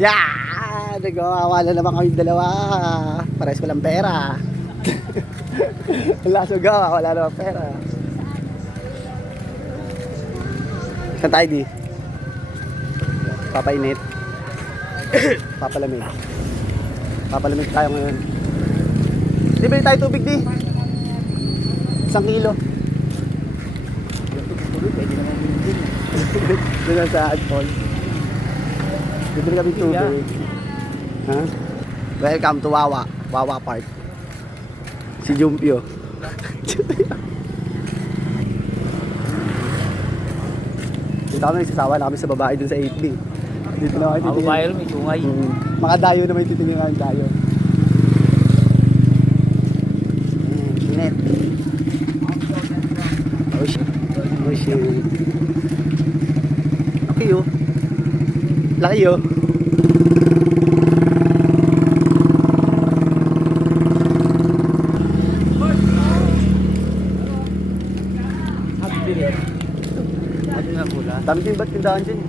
Yeah! Nagawa na naman kami dalawa. Pares walang pera. Wala sugaw, wala naman pera. Saan tayo di? Papainit. Papalamig. Papalamig tayo ngayon. Di bili tayo tubig di? 1 kilo. Pwede naman bilhin. Doon sa Adpol. Bibili kami tubig. Ha? Welcome to Wawa. Wawa Park. Si Jumpio. Dito kami nagsasawa na kami sa babae dun sa 8B. Dito na kami titingin. Babae rin, may sungay. Mga dayo naman titingin kami dayo. Init. Oh shit. Oh shit. Okay oh. Laki oh. Ano nga pula? Dami din ba't tindahan dyan?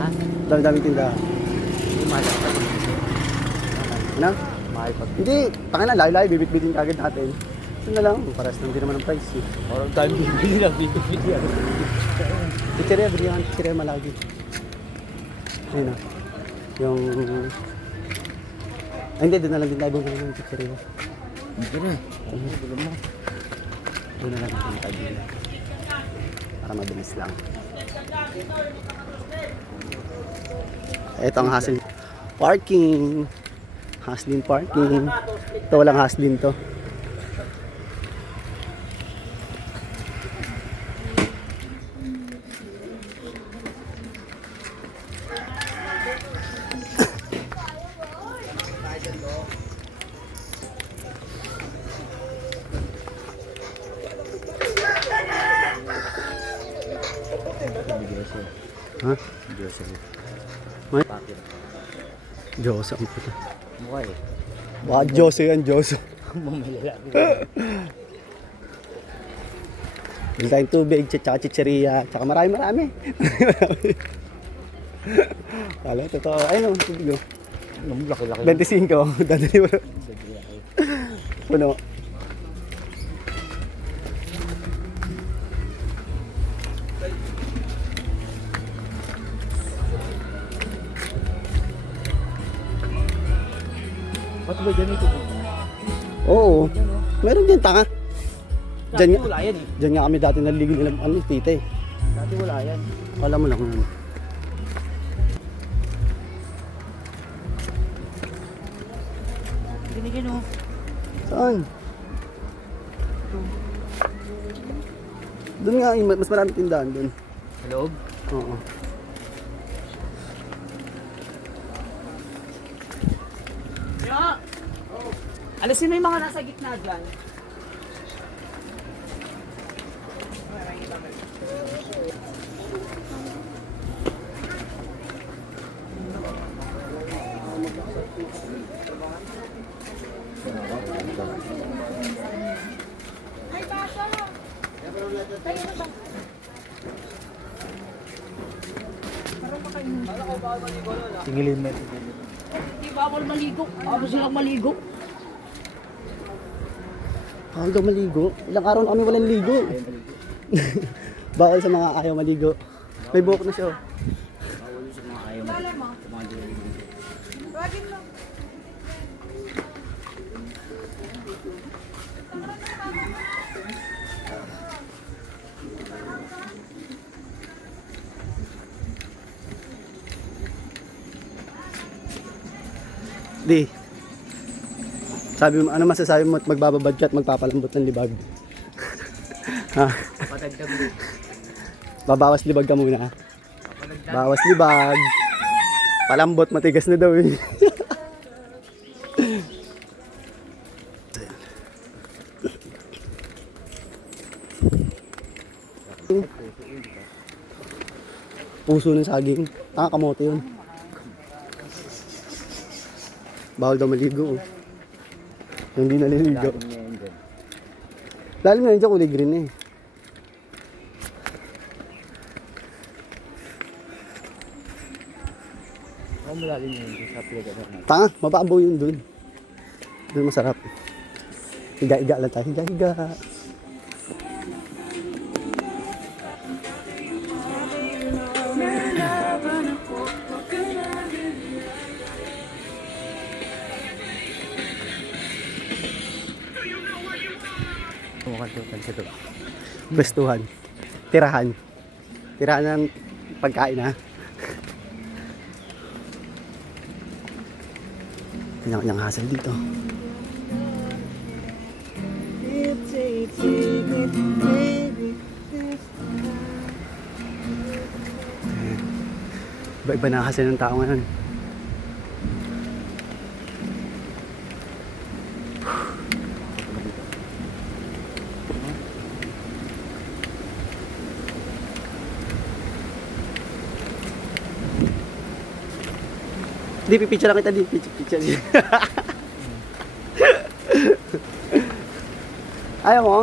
Ha? Dami tindahan. Hindi mahal pa. Ano? Mahal pa. Hindi, tanga na, layo-layo, bibit-bitin kagad natin. Ito na lang, paras lang din naman ang price eh. Orang tayo bibili lang, bibili. Chicheria, bigyan ka ng chicheria malagi. Ayun o. Yung... Ay hindi, doon na lang din tayo bumili ng chicheria. Hindi na. Gulo mo. Doon na lang din tayo bumili. Para mabilis lang. Ito ang Haslin Parking. Haslin Parking. Ito walang Haslin to. Ha? May? Diyos ang puto. Mukha eh. Baka Diyos yan, Diyos. Mamilala. Bili tayong tubig, tsaka chicheria, tsaka marami. Kala, totoo. Ayun o, tubig o. Laki-laki. 25, dadali mo. Puno. Ba't ba ganito? Oo. Meron din tanga. Dati Diyan nga, wala yan eh. diyan nga kami dati naligo nilang tita eh. Dati wala yan. Alam mo lang yun. Ganyan o. Saan? Doon nga, mas maraming tindahan doon. Sa loob? Oo. Alisin mo yung mga nasa gitna dyan. Tingilin mo. Hindi bawal maligo. Bawal silang maligo. Bawal daw maligo. Ilang araw na kami walang ligo. Bawal sa mga ayaw maligo. May buhok na siya. Oh. Bawal sa mga ayaw mo. Sa mga dililig. Di. Sabi mo, ano masasabi mo at magbababad ka at magpapalambot ng libag? Ha? Patagdag mo. Babawas libag ka muna. Bawas libag. Palambot, matigas na daw eh. Puso ng saging. Kamote yun. Bawal daw maligo. Oh. Hindi naliligo. Lalim niya yun dyan. Lalim na yun dyan, kulay green eh. malalim yun sa pinagawa natin. Tanga, mababaw yun dun. Dun masarap. Higa-higa lang tayo. Higa-higa. Kanto. Pwestuhan. Tirahan. Tirahan ng pagkain ha. Kanyang hassle dito. Iba-iba na kasi ng tao ngayon. Di, pipicture lang kita di. Picture. Ayaw mo?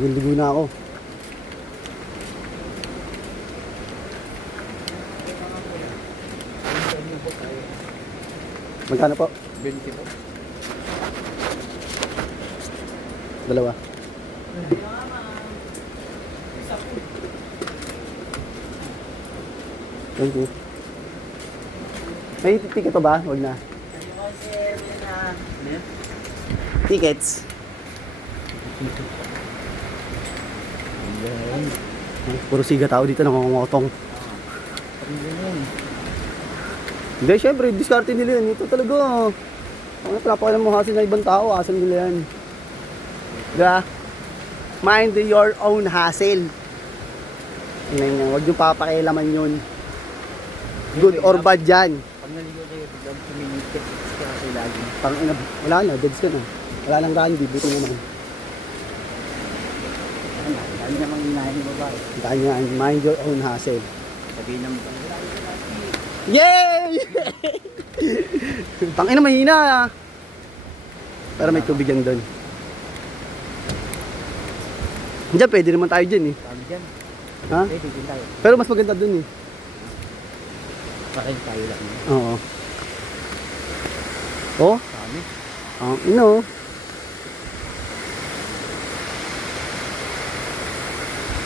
Ligo na ako. Magkano po? 20 po. Dalawa. Thank you. May ticket pa ba? Huwag na. Tickets. Puro siga tao dito nangongotong. Hindi, syempre, diskarte nila yan. Ito talaga. Ang napapakalan mo hassle na ibang tao, hassle nila yan. Diba? Mind your own hassle. Huwag nyo papakialaman yun. Good or bad yan. Pag naligo kayo, biglang tuminikit kasi lagi. Parang wala na, deads ka na. Wala nang randy, buti naman. Dami namang inahin mo ba? Kanya, mind your own hassle. Sabihin naman pa. Yay! Tangina, mahina ah. Pero may tubig yan doon. Diyan, pwede naman tayo dyan eh. Sabi dyan. Ha? Pwede din tayo. Pero mas maganda doon eh. Parang tayo lang. Oo. Oh? Sabi. Ino.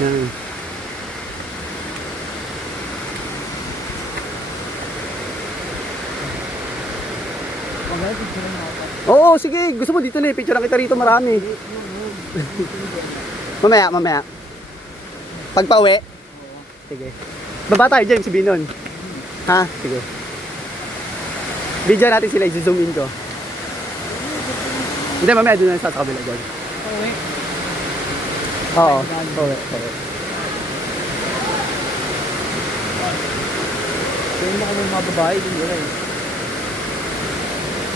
Yan. Oo, sige. Gusto mo dito na eh. Picture lang kita rito marami. Mamaya. Pag pauwi? Sige. Baba tayo dyan, si Binon. Ha? Sige. Video natin sila, i-zoom in ko. Hindi, mamaya doon na sa kabila dyan. Pauwi. Oo. Pauwi. Kaya mo kami mga babae din wala eh.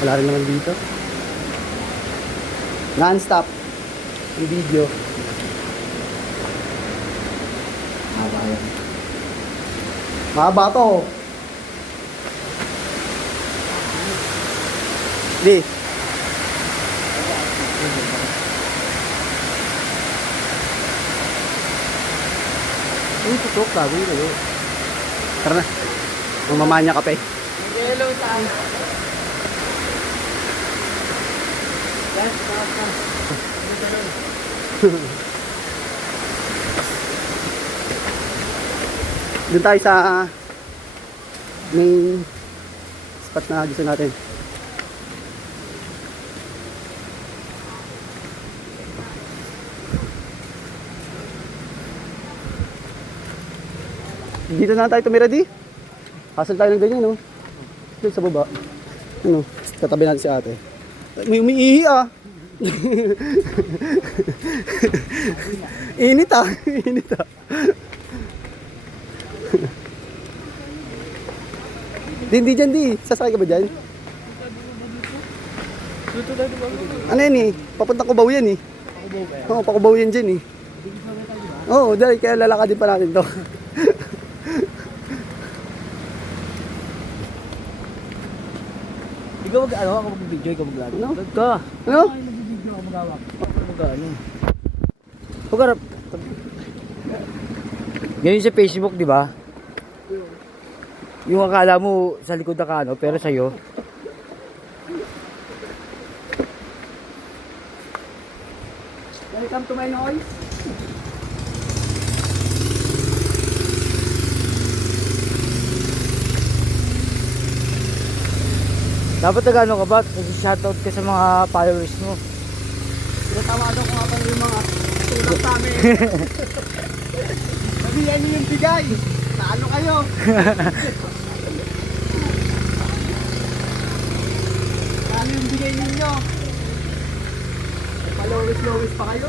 Wala rin naman dito. Non-stop. Yung video. Mahaba to. Di. Uy, tutok bago yun eh. Tara na. Mamamanya kape. Hello, saan? Yes, Doon tayo sa main spot na gusto natin. Dito na tayo tumira di. Hasal tayo ng ganyan, no? Doon sa baba. Ano? Katabi natin si ate. May umiihi ah. Init ah. Init ah. Hindi dyan di. Sasakay ka ba dyan? Ano yan eh? Papunta Cubao yan eh. Oo, pa-Cubao yan dyan eh. Oo, dahil kaya lalakadin pa natin to. Ikaw mag-ano, ako mag-video, ikaw mag-vlog. Ano? Vlog ka. Ano? Ay, nag-video ako mag-awak. Ako mag-ano. Pagkarap. Ngayon sa Facebook, di ba? Yung akala mo sa likod na kano, pero sa'yo. Welcome to my noise. Dapat nag-ano ka ba? Nag-shoutout ka sa mga followers mo. Tinatawagan ko nga pala yung mga tulong sa amin. Sabi yan yung bigay. Naano kayo? Naano yung bigay ninyo? Palowis-lowis pa kayo?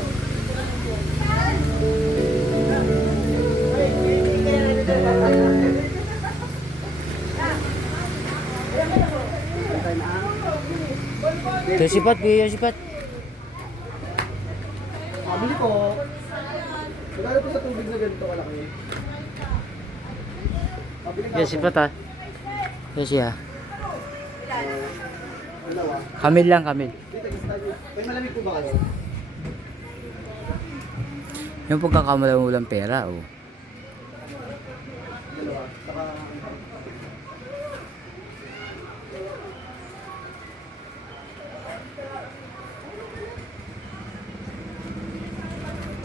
Kaya sipat, kaya sipat. Mabili ko. Magkano po sa tubig na ganito kalaki? Mabili ka Kaya ako. sipat ha. Kaya siya. Dalawa. Kamil lang, kamil. Dito, gusto tayo. May malamig po ba kayo? Yung pagkakamala mo walang pera, oh. Dalawa. Saka...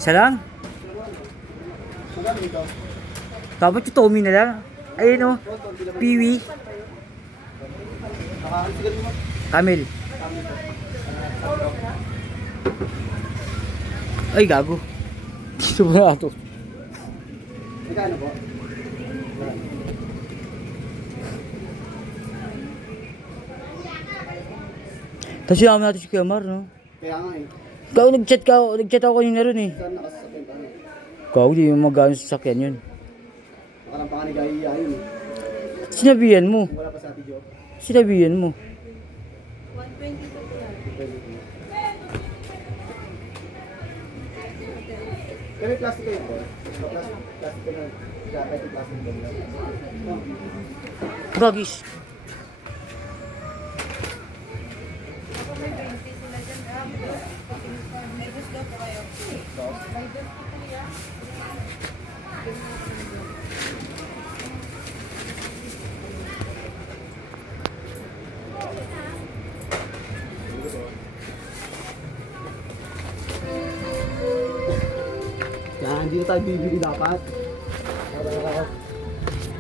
Isa lang? Magkano dito? Dapat yung Tommy na lang. Ayun oh. Piwi. Nakakasigal mo. Kamil. Ay, gago. Dito ba na ito? Magkano po? Kasi naman natin si Kuya Mar, no? Kaya nga eh. Ikaw, nag-chat ako kanina ron eh. Saan nakasasakyan tayo? Ikaw, di mo magano sa sakyan yun. Baka lang panganigahiya yun eh. Sinabihan mo. Kung wala pa sa Ate Jo. Sinabihan mo. Kaya may plastic kayo po? Plastic ka na. Kaya yung plastic ba nila? Gagis. Yan, hindi na tayo bibili dapat.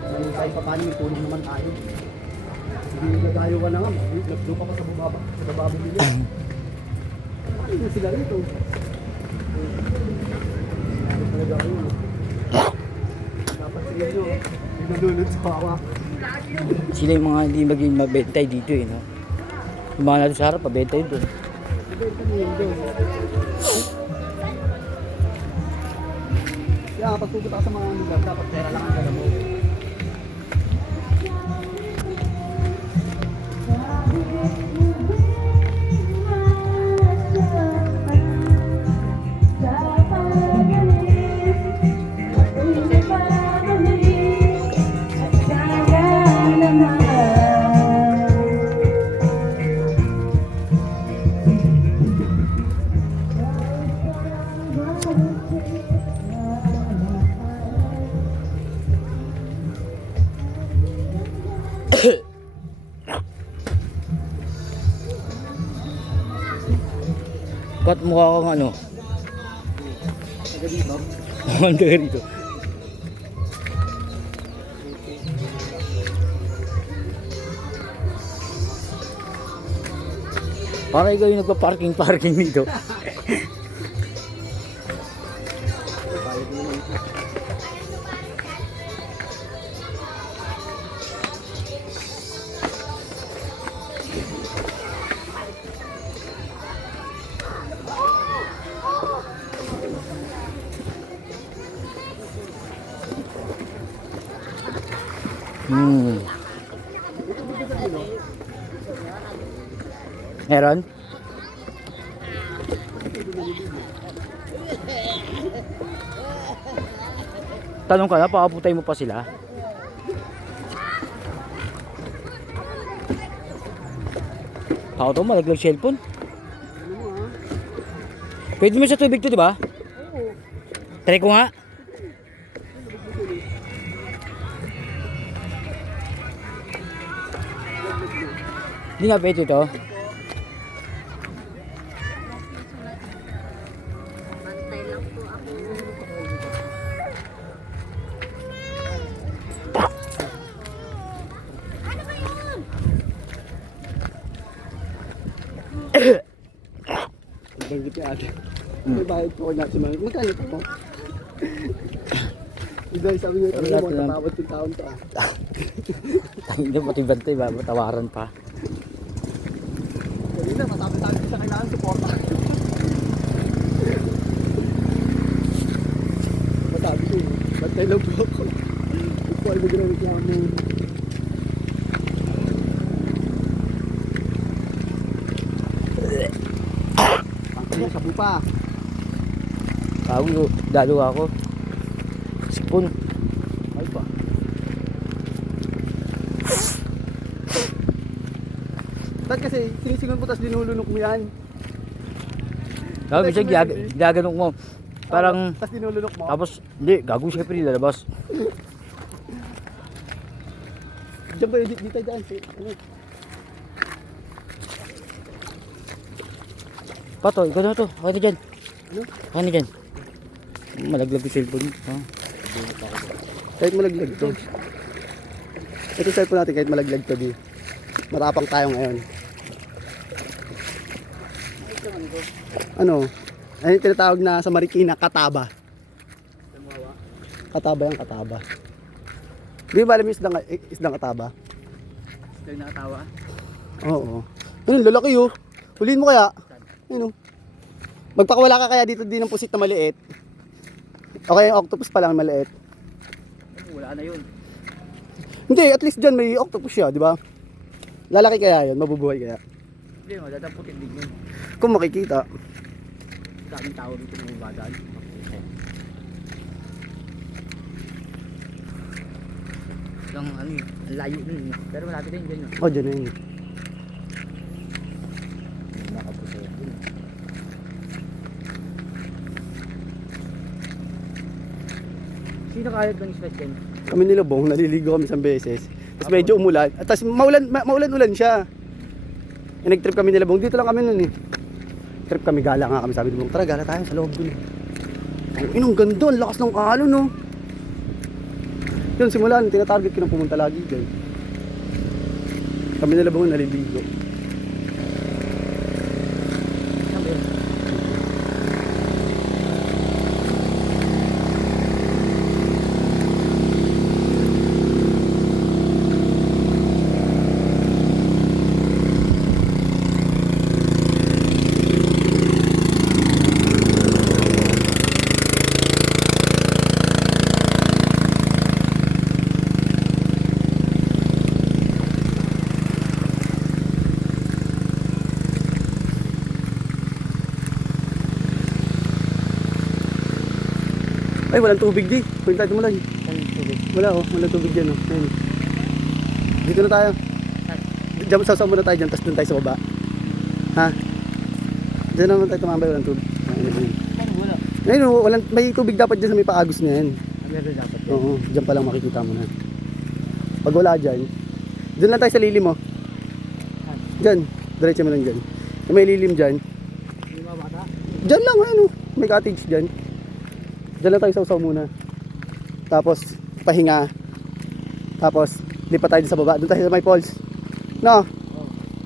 Hindi tayo pa paano, may tulong naman tayo. Hindi nagayo ka na nga, nagdo ka pa sa bababa, sa bababa nila. Ano na sila rito? Ano talaga yun? Dapat sila nyo, yung nalulod sa hawa. Sila yung mga hindi maging mabentay dito eh, no? Yung mga natin sa harap, mabentay doon. Ibenta nyo yun doon. Kaya pag pupunta ka sa mga lugar, dapat pera lang ang dala mo. Ba't mukha kang ano? Taga dito. Ang taga rito. Para ikaw yung nagpa-parking dito. Meron? Tanong ka na, pakaputay mo pa sila. Ako to, malaglag cellphone. Pwede mo sa tubig to, di ba? Oo. Try ko nga. Hindi nga pwede ito. Banggit ni ate. May bayad po ko na si Manny. Magkano po? Diba, sabi niya, Wala mo, lang. tatawad yung taon to ah. Hindi pati bantay ba? Matawaran pa. Kanina, masabi-sabi ko siya kailangan suporta. Masabi ko, bantay lang po ako. Ito ay magreklamo. Pangkaya sa bupa. Bago, dalo ako. Sipon. Ay pa. Ba't kasi sinisingon mo tapos linulunok mo yan? Sabi minsan ginaganong mo. Parang, Tapos linulunok mo? tapos, hindi, gago syempre lalabas. Diyan ba yun? Dito dyan. Ano? Pato, ikaw na to. Kaya na dyan. Ano? Kaya na dyan. Malaglag yung cellphone. Ah. Kahit malaglag to. Ito cellphone natin kahit malaglag to di. Matapang tayo ngayon. Ano? Ano yung tinatawag na sa Marikina, kataba. Kataba yung kataba. Di ba alam yung isdang kataba? Ito yung nakatawa. Oo. Ano, lalaki oh. Huliin mo kaya? Ano? Magpakawala ka kaya dito din ng pusit na maliit. Okay, yung octopus pa lang maliit. Wala na yun. Hindi, at least dyan may octopus siya, di ba? Lalaki kaya yun, mabubuhay kaya. Hindi, madadamputin din yun. Kung makikita. Daming tao dito ng ubadaan. Lang ano yun, ang layo nun. Pero malapit din dyan yun. Oh, dyan na yun. Nakapusa yun. Sino kayat ng isla dyan? Kami nila bong, naliligo kami isang beses. Tapos medyo umulan. At tapos maulan-ulan siya. E, nag-trip kami nila bong. Dito lang kami nun eh. Trip kami, gala nga kami. Sabi ni bong, tara gala tayo sa loob dun. Ang inong ganda, ang lakas ng alon no. Yun, simulan, tinatarget ko na pumunta lagi dyan. Kami nila bong naliligo. Saan ba yun? Ay, walang tubig di. Punta mo lang. Saan yung tubig? Wala oh, walang tubig dyan oh. Ayun. Dito na tayo. Diyan, sasama muna tayo dyan, tapos doon tayo sa baba. Ha? Diyan naman tayo tumambay, walang tubig. Ayun. Saan wala? Ayun oh, walang, may tubig dapat dyan sa may paagos na yan. Meron dapat yun. Oo, dyan pa lang makikita mo na. Pag wala dyan, dyan lang tayo sa lilim oh. Dyan, diretso mo lang dyan. Sa may lilim dyan. Hindi mga bata? Dyan lang, ano, may cottage dyan. Dyan lang tayo sa usaw muna. Tapos, pahinga. Tapos, lipat tayo sa baba. Doon tayo sa may falls. No?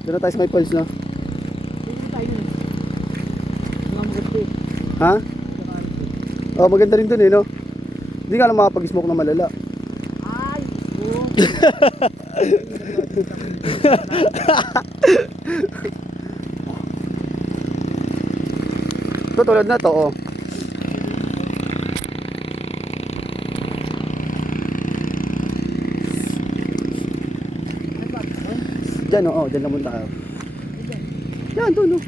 Doon na tayo sa may falls, no? Hindi tayo yun. Mga maganda eh. Ha? Oh, maganda rin doon eh, no? Hindi nga lang makapag-smoke na malala. Ay! Oo. Ito tulad na to, oh. Diyan, oh, diyan lang muna tayo. Yan, doon, oh.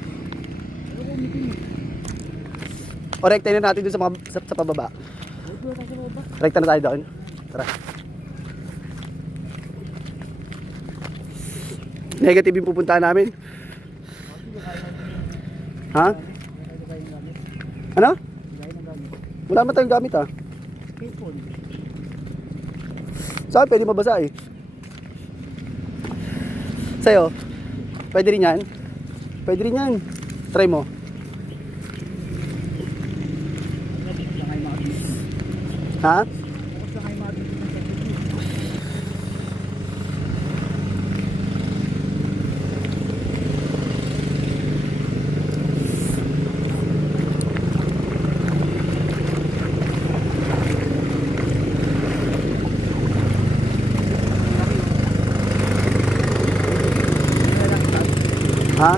O, rekta na natin doon sa pababa. Rekta na tayo doon. Tara. Negative yung pupuntahan namin. Ha? Ano? Wala naman tayong gamit ah. Hipon. Saan pwede mabasa eh? Sa'yo? Pwede rin yan? Pwede rin yan. Try mo. Ha? Ha?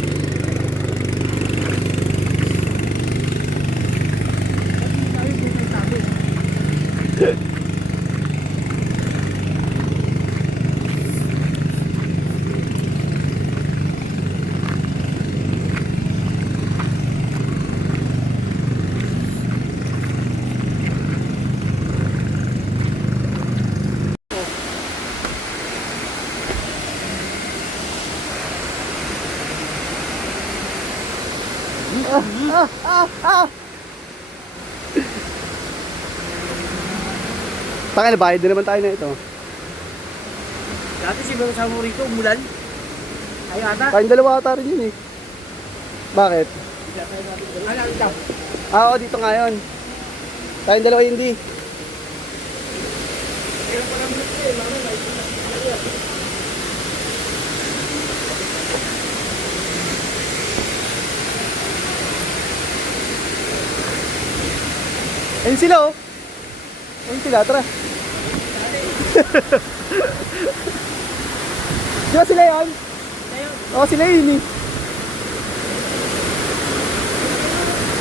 Taka na, bayad na naman tayo na ito. Dati si Bang Samo rito, umulan. Ay ata. Tayong dalawa ata rin yun eh. Bakit? Ano ito? Oo, dito nga yun. Tayong dalawa hindi. Ayun sila oh. Ayun sila, tara. Di ba sila yun? Oo, sila yun eh.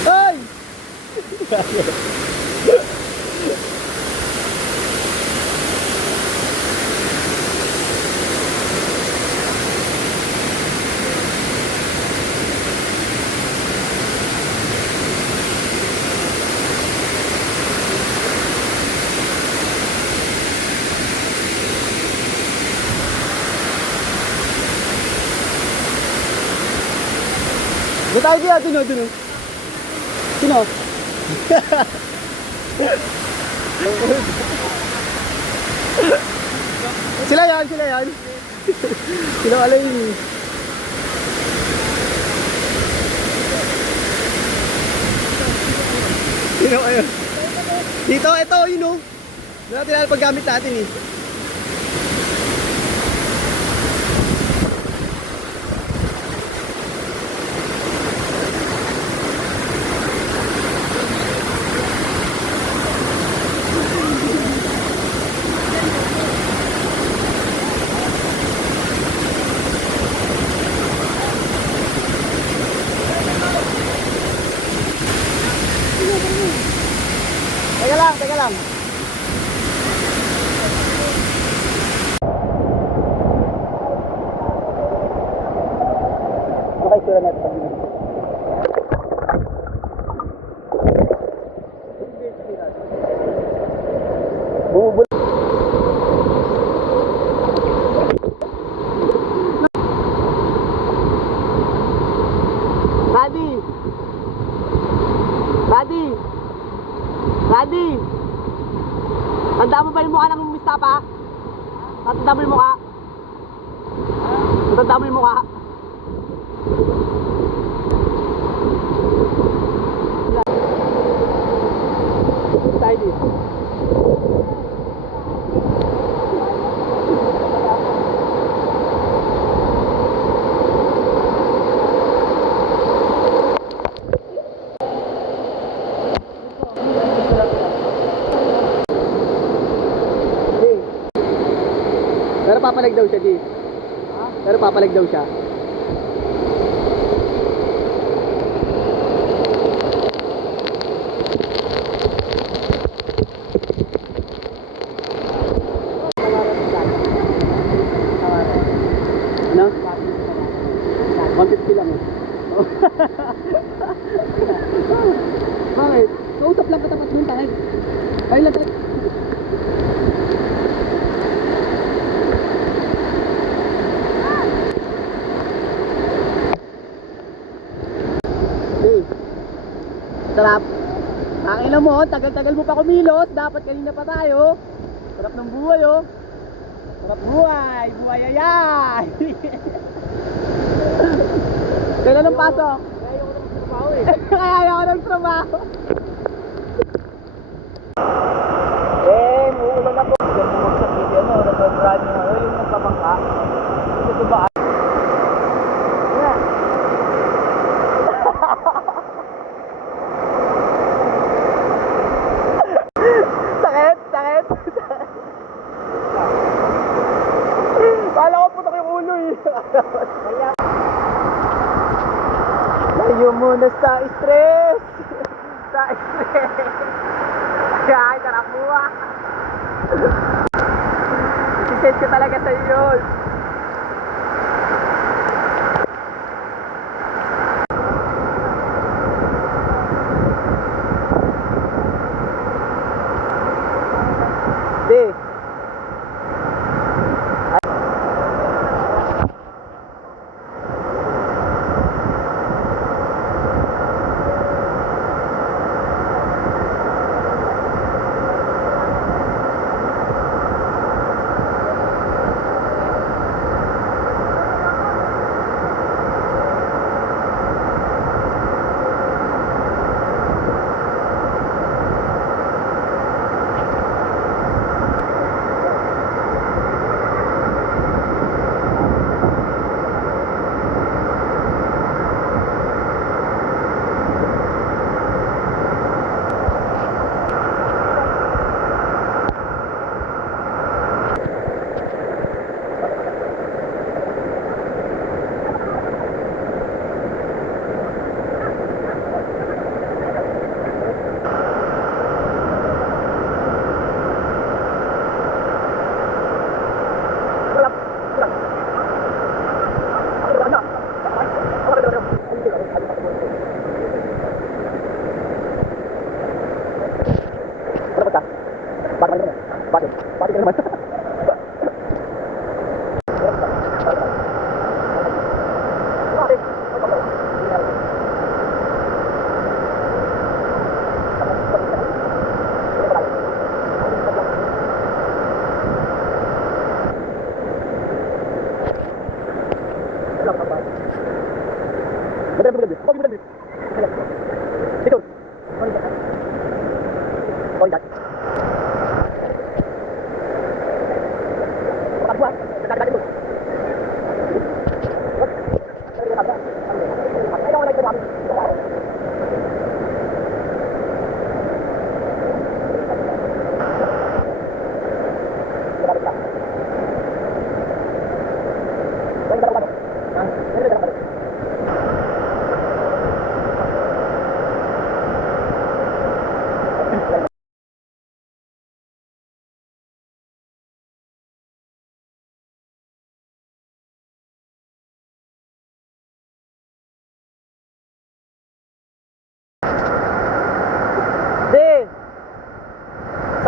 Ay! Doon tayo kaya, dun o, dun o. Dun o. Sila yan, sila yan. Sila alay yun. Sino ayun? Dito, ito, yun o. Doon natin alam paggamit natin eh. Teka lang, teka lang. Okay, sila natin. Bumubul. Daddy! Daddy! Daddy! Tanda mo ba yung mukha ng Mustafa? Tanda mo yung mukha? Tanda mo yung mukha? Tayo dito. Pero papalag daw siya, G. Pero papalag daw siya. Ano? 150 lang eh. Bakit? Kausap lang katapat mo tayo. Ayun lang tayo. Sarap. Tangina mo. mo, tagal-tagal mo pa kumilos. Dapat kanina pa tayo. Sarap ng buhay, oh. Sarap buhay. Buhay ayay. Kailan ang pasok? Kaya ko naman trabaho eh. Kaya ayaw ko ng trabaho. Muulan na po. Diyan bumagsak dito, ano, nag-run yung ano, yung nagpapangka. Ito ba? Sakit? Sakit? Kala ko putok yung ulo eh. Layo muna sa stress. Sa stress. Ay, sarap buhay. Isiset ko talaga sa iyo. Di.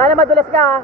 Sana madulas ka ha.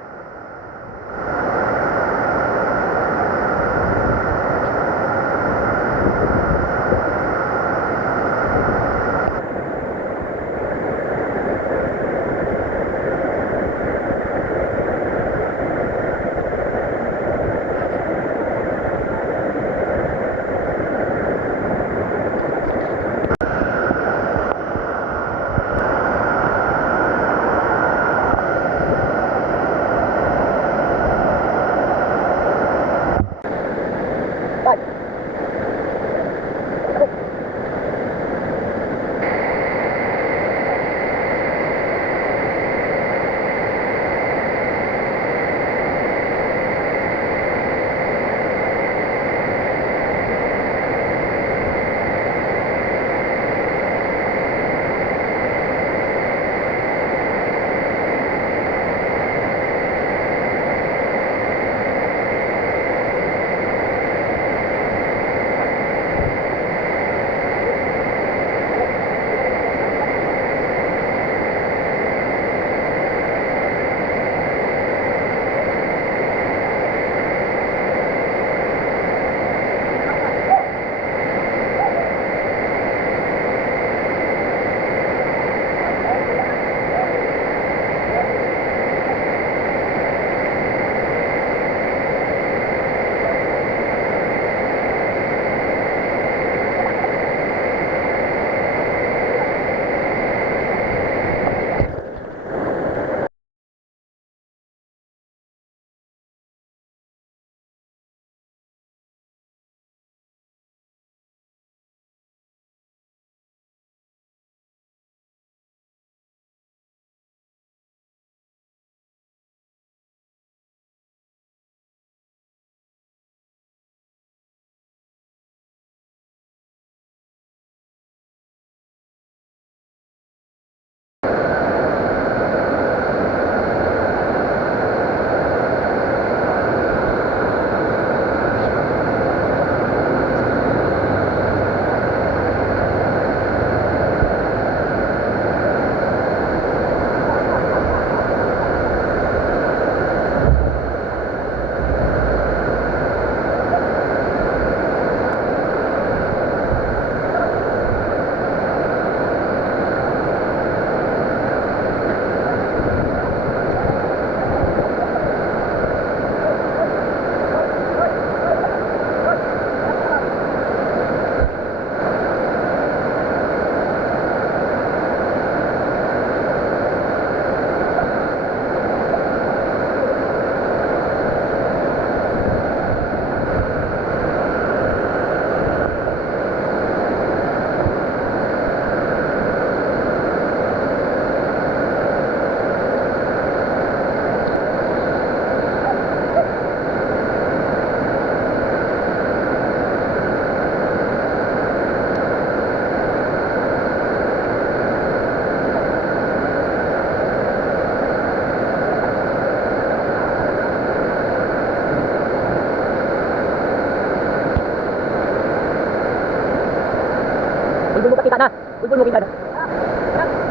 Bulbul mo kita na.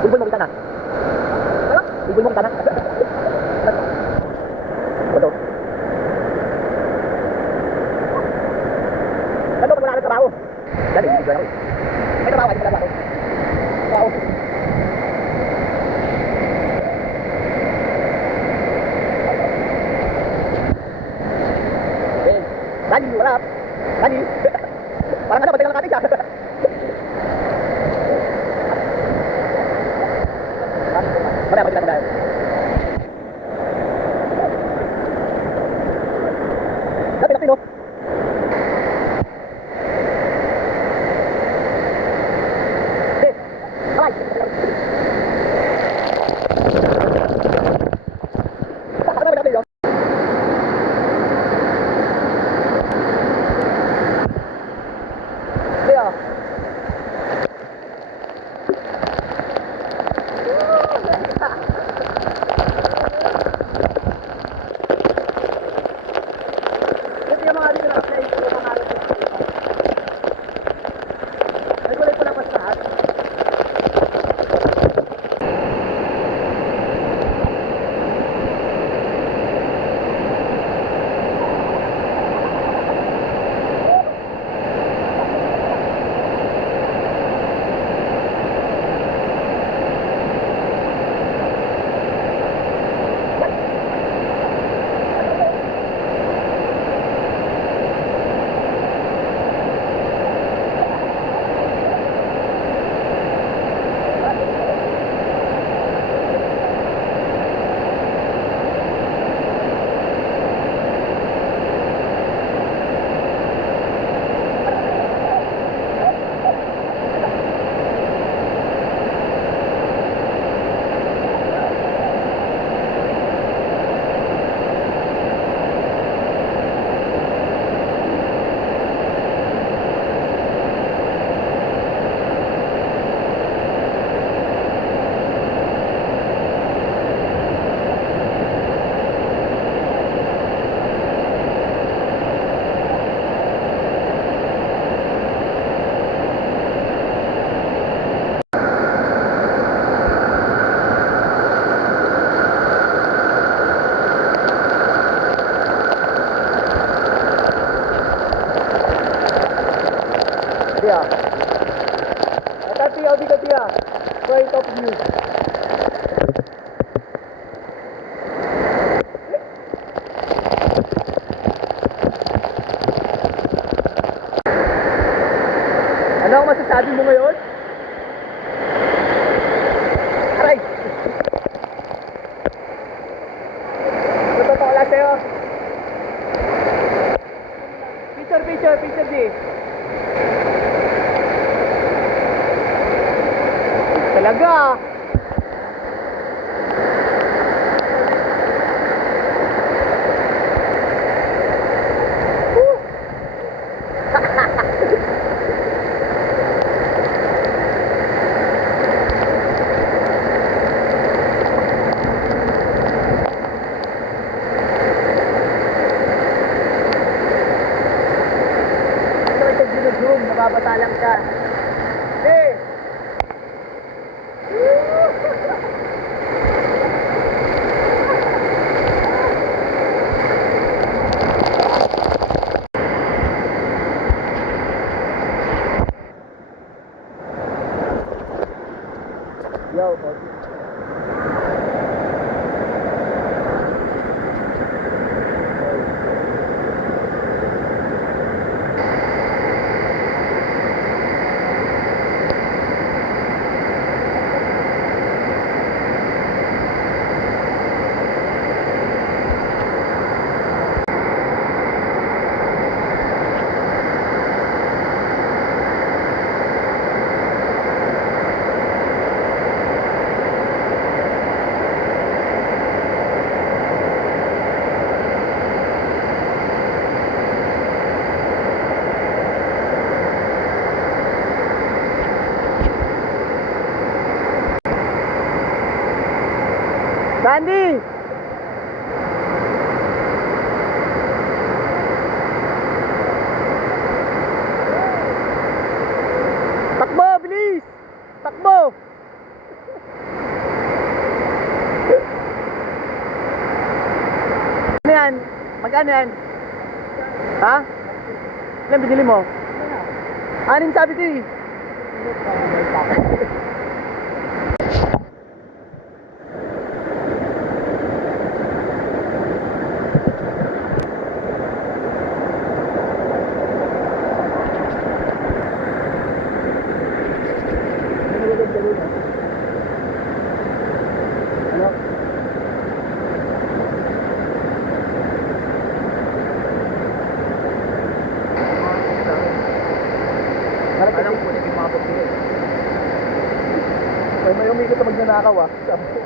Bulbul mo kita na. Bulbul mo kita na. Ito. Ano pag wala ka ng trabaho? Dali, hindi ko ako. May trabaho, hindi ko trabaho. Trabaho. Dali, wala. Dali. Parang ano, patay lang natin ka. Marami, patay lang tayo. Dali, laki, no? Hey, alay. Marami, laki, no? Kaya. Ito yung mga dito na play ko yung mga nagulay ko lang lahat. Tia. Ata tia, dito tia. Point of view. Ano ang masasabi mo ngayon? Aray! Totoo lang sa'yo. Picture di. Talaga. Zoom, nababasa lang ka. Hey! Yo, yan? Magkano yan? Ha? Ilan binili mo? Anin sabi ko eh. Ano? Alam ko na yung mga pagpili. May umikot na magnanakaw ah. Sabi ko.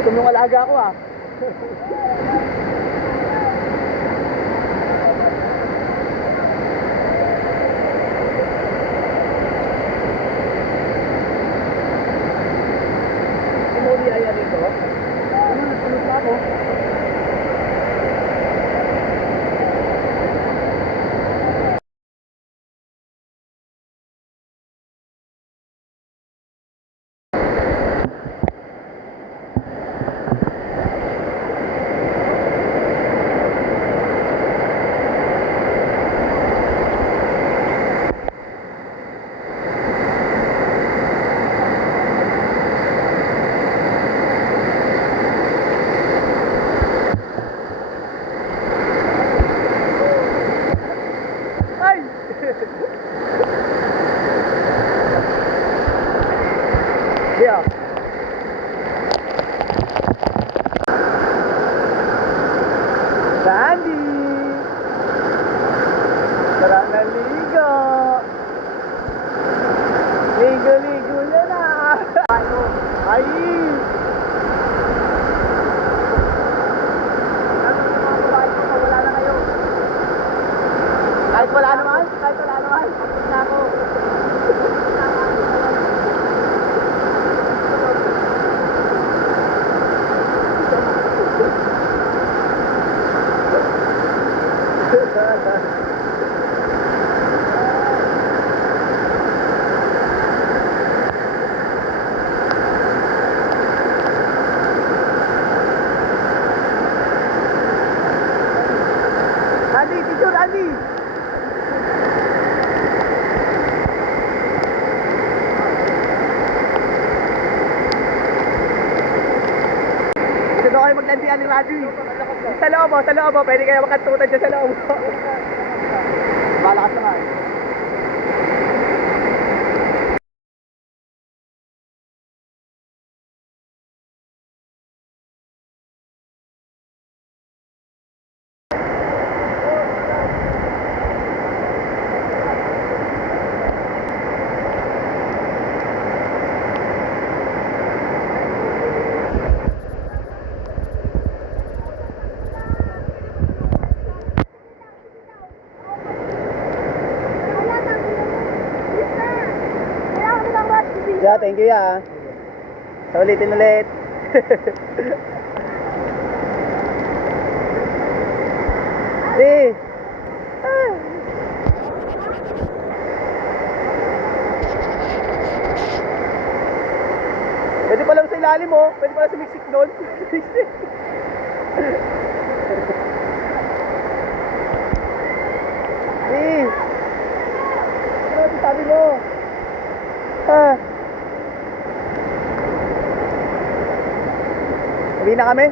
Gutom yung alaga ko ah. Umuli ay ano ito? Tulog na ako. Ay! Yeah. Sandy! Tara na ligo! Ligo-ligo na na! Ay! Wala na kayo. Kahit wala naman, tapos na ako. Andy, picture Andy! Dito daw kayo maglandian ni Radyo. Sa loob, pwede kayo makantutan dyan sa loob. Malakas na nga eh. Yeah, thank you ya. Sa ulitin ulit. Si. Pwede pala sa ilalim mo. Pwede pala sumiksik doon. Si. Ano sabi mo? Ah. Uwi na kami.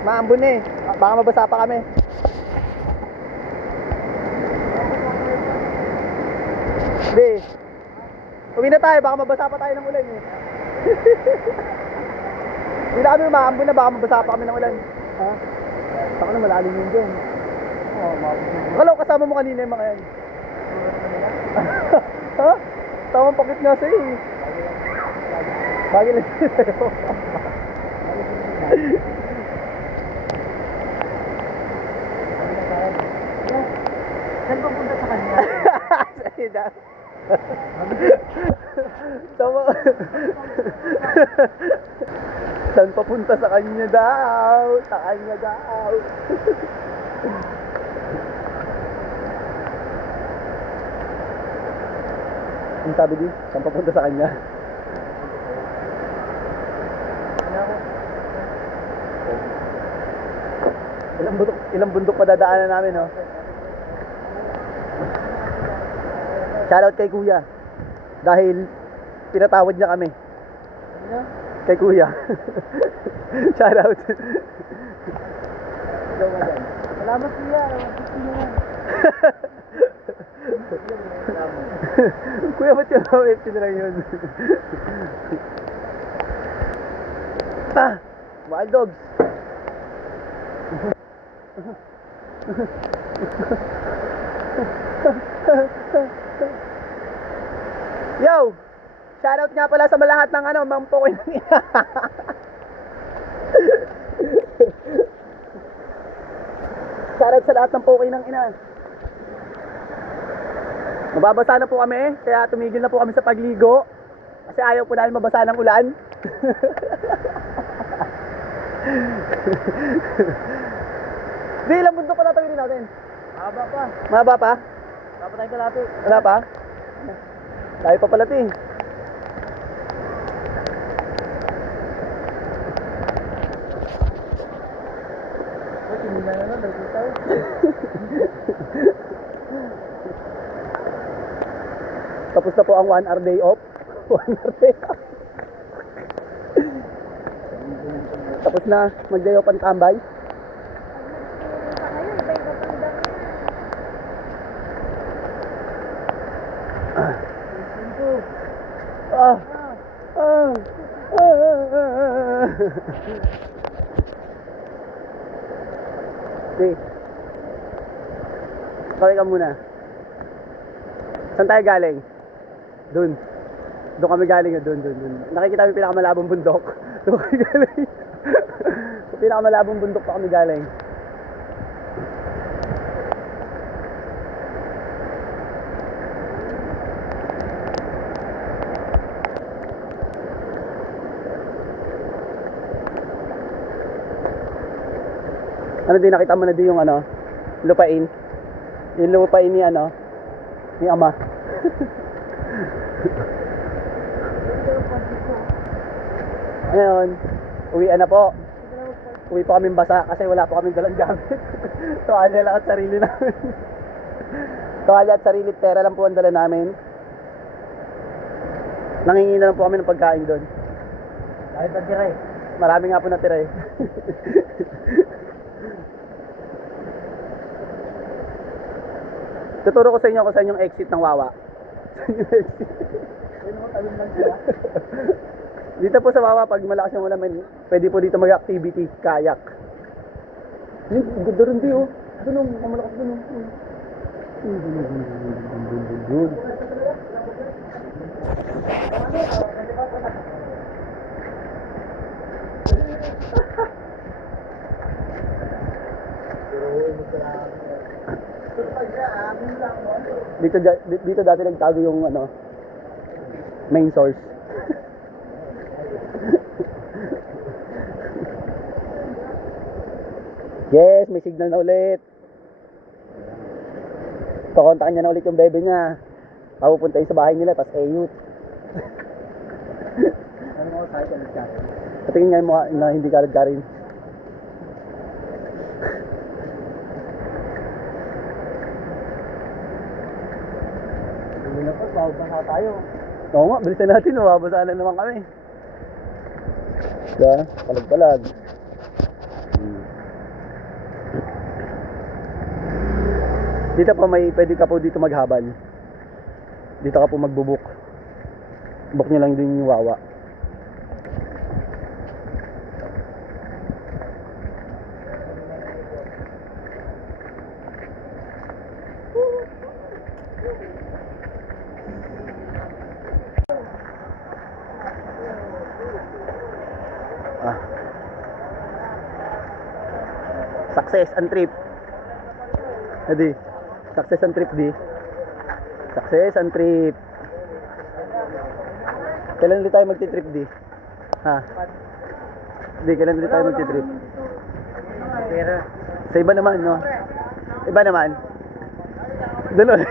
Maambon na eh. Baka mabasa pa kami. Hindi. Uwi na tayo. Baka mabasa pa tayo ng ulan eh. Uwi na kami. Maambon na. Baka mabasa pa kami ng ulan. Ha? Saka na malalim yun dyan. Akala ko kasama mo kanina yung mga yan. Ha? Tamang pakit nga sa'yo eh. Bagay lang sa'yo. Saan ba punta sa kanya? Sa'yo na. Tama. Saan papunta sa kanya daw? Sa kanya daw. Ang sabi di? Saan papunta sa kanya? Ilang bundok pa dadaanan namin, no? Shoutout kay Kuya. Dahil pinatawad niya kami. Kay Kuya. Shoutout. Salamat Kuya. Kuya, ba't yung OFC na lang yun? Ah! Wild dogs! Yo! Shoutout nga pala sa lahat ng mga pokoy ng ina. Shoutout sa lahat ng pokoy ng ina. Mababasa na po kami, kaya tumigil na po kami sa pagligo. Kasi ayaw po namin mabasa ng ulan. Di, ilang bundok pa tatawin natin? Haba pa. Mahaba pa? Dapat tayo kalapit. Wala pa? Tayo pa pala, ti. Tinila na lang. Dito tayo. Tapos na po ang 1 hour day off. 1 hour day off. Tapos na mag-day off ang tambay. Ah. Ah. Okay. Kaway ka muna. Saan tayo galing? Doon. Doon kami galing, doon. Nakikita mo yung pinakamalabong bundok. Doon kami galing. Sa pinakamalabong bundok pa kami galing. Ano din, nakita mo na din yung lupain. Yung lupain ni ni ama. Ngayon, uwian na po. Uwi po kaming basa kasi wala po kaming dalang gamit. Tuwalya lang at sarili namin. Tuwalya at sarili, pera lang po ang dala namin. Nangingi na lang po kami ng pagkain doon. Dahil pagkira eh. Marami nga po natira eh. Tuturo ko sa inyo kung saan yung exit ng Wawa. Saan yung exit? Dito po sa Wawa, pag malakas yung ulan, pwede po dito mag-activity, kayak. Yung ganda rin di oh. Doon oh, mamalakas doon oh. Dito dati nagtago yung main source. Yes, may signal na ulit. Kukontakin niya na ulit yung bebe niya. Papupunta sa bahay nila, tas youth. Ano mo tayo ulit ka? Patingin nga yung mukha na hindi kalad ka rin. Hindi na po, babasa tayo. Oo nga, bilisan natin, mababasa na naman kami. Diba? Palag-palag. Dito pa pwede ka po dito maghabal. Dito ka po magbubuk. Book nyo lang din yung Wawa. Success and trip. Edi, success and trip di. Success and trip. Kailan ulit tayo magti-trip di? Ha? Hindi, kailan ulit tayo magti-trip? Pero, Sa iba naman, no? Iba naman. Doon ulit.